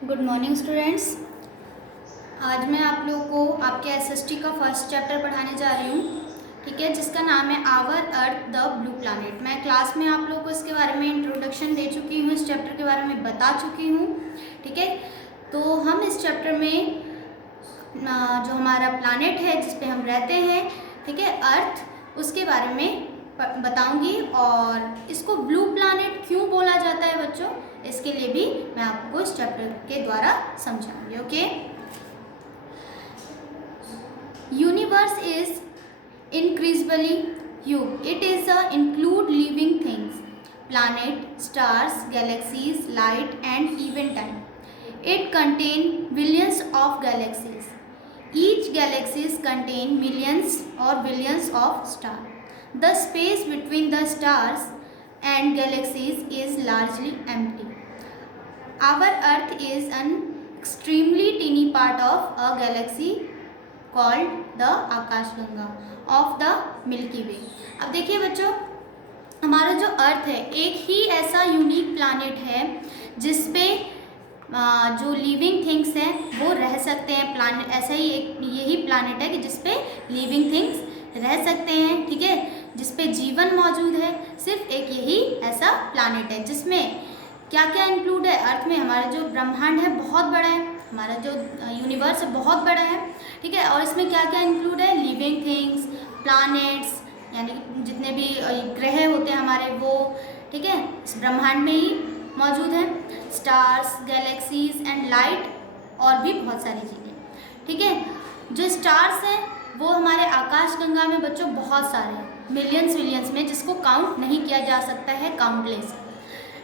Good morning students. आज मैं आप लोगों को आपके एसएसटी का फर्स्ट चैप्टर पढ़ाने जा रही हूँ, ठीक है, जिसका नाम है our earth the blue planet. मैं क्लास में आप लोगों को इसके बारे में इंट्रोडक्शन दे चुकी हूँ, इस चैप्टर के बारे में बता चुकी हूँ, ठीक है। तो हम इस चैप्टर में जो हमारा प्लैनेट है जिस पे हम रहते हैं, ठीक है, अर्थ, उसके बारे में बताऊंगी। और इसको ब्लू प्लैनेट क्यों बोला जाता है बच्चों, इसके लिए भी मैं आपको इस चैप्टर के द्वारा समझाऊंगी। Okay, universe is increasingly huge. It is include living things, planet, stars, galaxies, light, and even time. It contain billions of galaxies. Each galaxies contain millions or billions of stars. The space between the stars and galaxies is largely empty. Our Earth is an extremely teeny part of a galaxy called the आकाशगंगा of the milky वे। अब देखिए बच्चों, हमारा जो अर्थ है एक ही ऐसा unique planet है जिसपे जो लिविंग थिंग्स हैं वो रह सकते हैं। प्लैनेट ऐसा ही एक यही प्लैनेट है कि जिसपे लिविंग थिंग्स रह सकते हैं, ठीक है, जिसपे जीवन मौजूद है। सिर्फ एक यही ऐसा प्लैनेट है जिसमें क्या क्या इंक्लूड है। अर्थ में हमारा जो ब्रह्मांड है बहुत बड़ा है, हमारा जो यूनिवर्स है बहुत बड़ा है, ठीक है। और इसमें क्या क्या इंक्लूड है, लिविंग थिंग्स, प्लैनेट्स, यानी कि जितने भी ग्रह होते हैं हमारे वो, ठीक है, इस ब्रह्मांड में ही मौजूद है। स्टार्स, गैलेक्सीज एंड लाइट, और भी बहुत सारी चीज़ें, ठीक है। जो स्टार्स हैं वो हमारे आकाशगंगा में बच्चों बहुत सारे हैं, मिलियंस मिलियंस में, जिसको काउंट नहीं किया जा सकता है, काउंटलेस,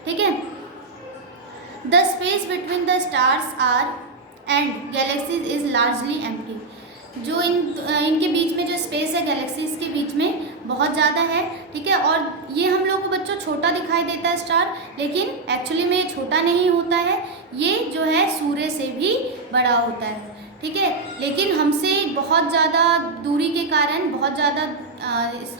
ठीक है। The space between the stars are and galaxies is largely empty. जो इनके बीच में जो स्पेस है गैलेक्सीज के बीच में बहुत ज़्यादा है, ठीक है। और ये हम लोग को बच्चों छोटा दिखाई देता है स्टार, लेकिन एक्चुअली में ये छोटा नहीं होता है, ये जो है सूर्य से भी बड़ा होता है, ठीक है। लेकिन हमसे बहुत ज़्यादा दूरी के कारण, बहुत ज़्यादा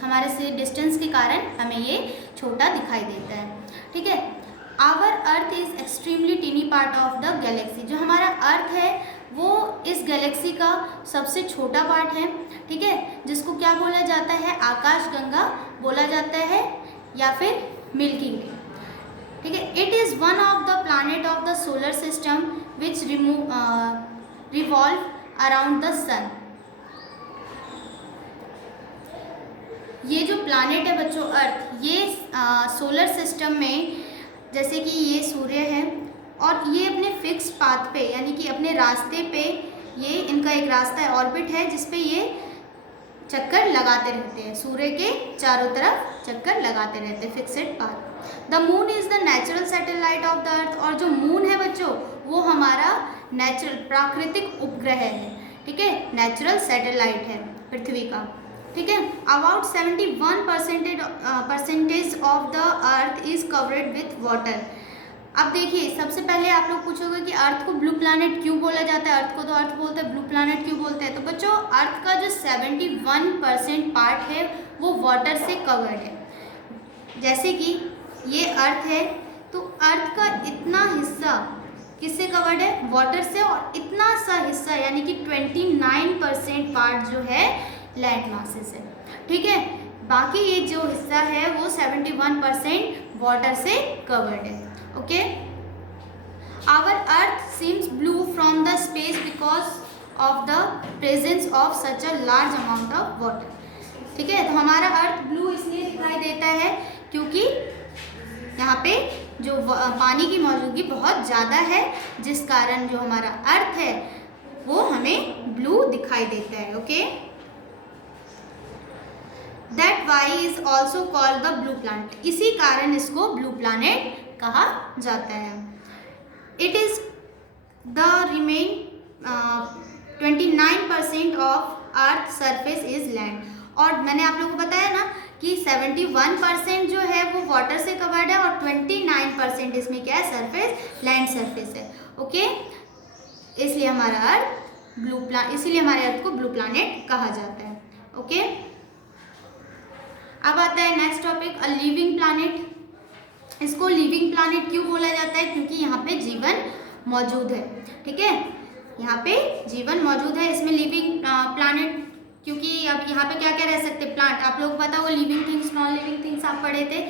हमारे से डिस्टेंस के कारण हमें ये छोटा दिखाई देता है, ठीक है। Our earth is extremely tiny part of the galaxy. जो हमारा अर्थ है वो इस गैलेक्सी का सबसे छोटा पार्ट है, ठीक है, जिसको क्या बोला जाता है, आकाशगंगा बोला जाता है या फिर मिल्की वे, ठीक है। It is one of the planet of the solar system which revolve around the sun. ये जो प्लैनेट है बच्चों अर्थ, ये सोलर सिस्टम में, जैसे कि ये सूर्य है और ये अपने फिक्स पाथ पे, यानी कि अपने रास्ते पे, ये इनका एक रास्ता है, ऑर्बिट है, जिस पे ये चक्कर लगाते रहते हैं, सूर्य के चारों तरफ चक्कर लगाते रहते हैं, fixed path. The moon is the natural satellite of the earth. और जो मून है बच्चों वो हमारा नेचुरल प्राकृतिक उपग्रह है, ठीक है, नेचुरल सैटेलाइट है पृथ्वी का, ठीक है। About 71% of the earth is covered with water. अब देखिए, सबसे पहले आप लोग पूछोगे कि अर्थ को ब्लू प्लैनेट क्यों बोला जाता है, अर्थ को तो अर्थ बोलते हैं, ब्लू प्लैनेट क्यों बोलते हैं। तो बच्चों अर्थ का जो 71% पार्ट है वो वाटर से कवर्ड है। जैसे कि ये अर्थ है तो अर्थ का इतना हिस्सा किससे कवर्ड है, वाटर से, और इतना सा हिस्सा यानी कि 29% पार्ट जो है लैंड मासेस है, ठीक है। बाकी ये जो हिस्सा है वो 71% वाटर से कवर्ड है, okay. Our earth seems blue from the space because of the presence of such a large amount of water, ठीक है। तो हमारा अर्थ ब्लू इसलिए दिखाई देता है क्योंकि यहाँ पे जो पानी की मौजूदगी बहुत ज़्यादा है, जिस कारण जो हमारा अर्थ है वो हमें ब्लू दिखाई देता है, okay. That why is also called the blue planet. इसी कारण इसको ब्लू प्लैनेट कहा जाता है। It is the remain 29% of Earth surface is land. और मैंने आप लोगों को बताया ना कि 71% जो है वो वाटर से कवर्ड है और 29% इसमें क्या है, सरफेस, लैंड सरफेस है, ओके। इसलिए हमारा अर्थ इसीलिए हमारे अर्थ को ब्लू प्लैनेट कहा जाता है, ओके। अब आता है next topic, a living planet. इसको लिविंग प्लैनेट क्यों बोला जाता है, क्योंकि यहाँ पे जीवन मौजूद है। ठीक है, यहाँ पे जीवन मौजूद है, इसमें लिविंग प्लानेट, क्योंकि अब यहाँ पे क्या क्या रह सकते हैं, प्लांट। आप लोग पता हो living things, non living things आप पढ़े थे।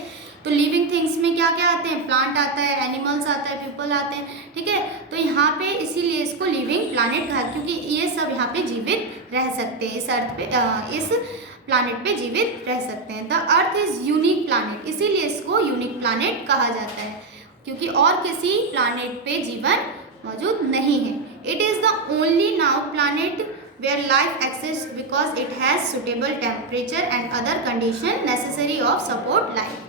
तो लिविंग थिंग्स में क्या क्या आते हैं, प्लांट आता है, एनिमल्स आता है, पीपल आते हैं। ठीक है, तो यहाँ पे इसीलिए इसको लिविंग प्लानेट कहा, क्योंकि ये सब यहाँ पे जीवित रह सकते हैं, इस अर्थ पे, इस प्लानेट पे जीवित रह सकते हैं। The earth is unique planet, इसीलिए इसको यूनिक प्लानेट कहा जाता है, क्योंकि और किसी प्लानेट पे जीवन मौजूद नहीं है। It is the only now planet where life exists because it has suitable temperature and other condition necessary of support life।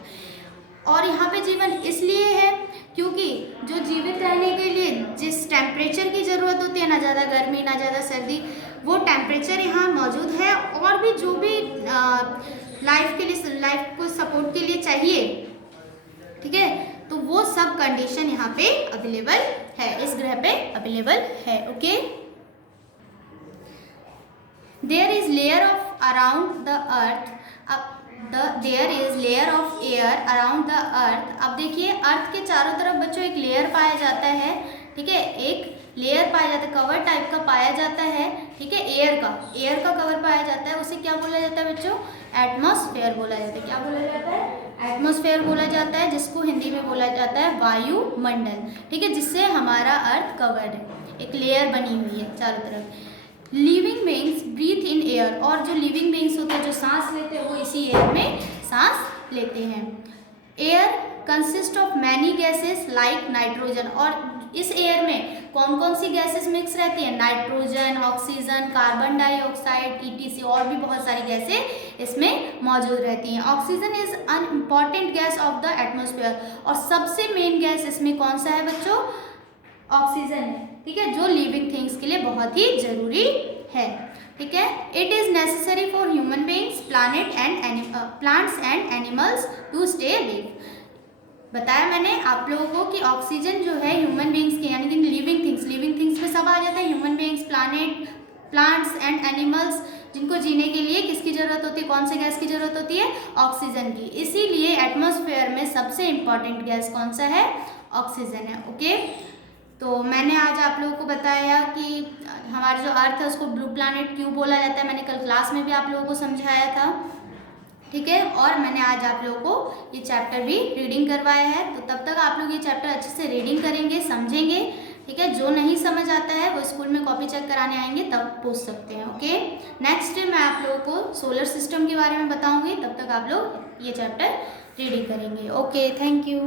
और यहाँ पे जीवन इसलिए है क्योंकि जो जीवित रहने के लिए जिस टेम्परेचर की ज़रूरत होती है, ना ज़्यादा गर्मी ना ज़्यादा सर्दी, वो टेम्परेचर यहाँ मौजूद है। और भी जो भी लाइफ के लिए, लाइफ को सपोर्ट के लिए चाहिए, ठीक है, तो वो सब कंडीशन यहाँ पे अवेलेबल है, इस ग्रह पे अवेलेबल है। Okay, there is layer of around the earth, there is layer of air around the earth. अब देखिए, अर्थ के चारों तरफ बच्चों एक लेयर पाया जाता है। ठीक है, एक लेयर पाया जाता है, कवर टाइप का पाया जाता है। ठीक है, एयर का कवर पाया जाता है, उसे क्या बोला जाता है बच्चों, एटमॉस्फेयर बोला जाता है। क्या बोला जाता है, एटमॉस्फेयर बोला जाता है, जिसको हिंदी में बोला जाता है वायुमंडल। ठीक है, जिससे हमारा अर्थ कवर्ड है, एक लेयर बनी हुई है चारों तरफ। Living beings breathe in air, और जो लिविंग बींग्स होते हैं, जो सांस लेते हैं, वो इसी एयर में सांस लेते हैं। Air consist of many gases like nitrogen, और इस एयर में कौन कौन सी गैसेस मिक्स रहती हैं, nitrogen, oxygen, carbon dioxide, ETC, और भी बहुत सारी गैसें इसमें मौजूद रहती हैं। Oxygen is an important gas of the atmosphere, और सबसे मेन गैस इसमें कौन सा है बच्चों, ऑक्सीजन है। ठीक है, जो लिविंग थिंग्स के लिए बहुत ही जरूरी है। ठीक है, it is necessary for human beings, plants and animals to stay live. बताया मैंने आप लोगों को कि ऑक्सीजन जो है ह्यूमन बींग्स के, यानी कि लिविंग थिंग्स में सब आ जाता है, human beings, plants and animals, जिनको जीने के लिए किसकी जरूरत होती है, कौन से गैस की जरूरत होती है, ऑक्सीजन की। इसीलिए एटमॉस्फेयर में सबसे इंपॉर्टेंट गैस कौन सा है, ऑक्सीजन है। ओके, तो मैंने आज आप लोगों को बताया कि हमारा जो अर्थ है उसको ब्लू प्लैनेट क्यों बोला जाता है। मैंने कल क्लास में भी आप लोगों को समझाया था। ठीक है, और मैंने आज आप लोगों को ये चैप्टर भी रीडिंग करवाया है। तो तब तक आप लोग ये चैप्टर अच्छे से रीडिंग करेंगे, समझेंगे। ठीक है, जो नहीं समझ आता है वो स्कूल में कॉपी चेक कराने आएंगे तब पूछ सकते हैं। ओके, नेक्स्ट डे मैं आप लोगों को सोलर सिस्टम के बारे में बताऊँगी, तब तक आप लोग ये चैप्टर रीडिंग करेंगे। Okay, thank you.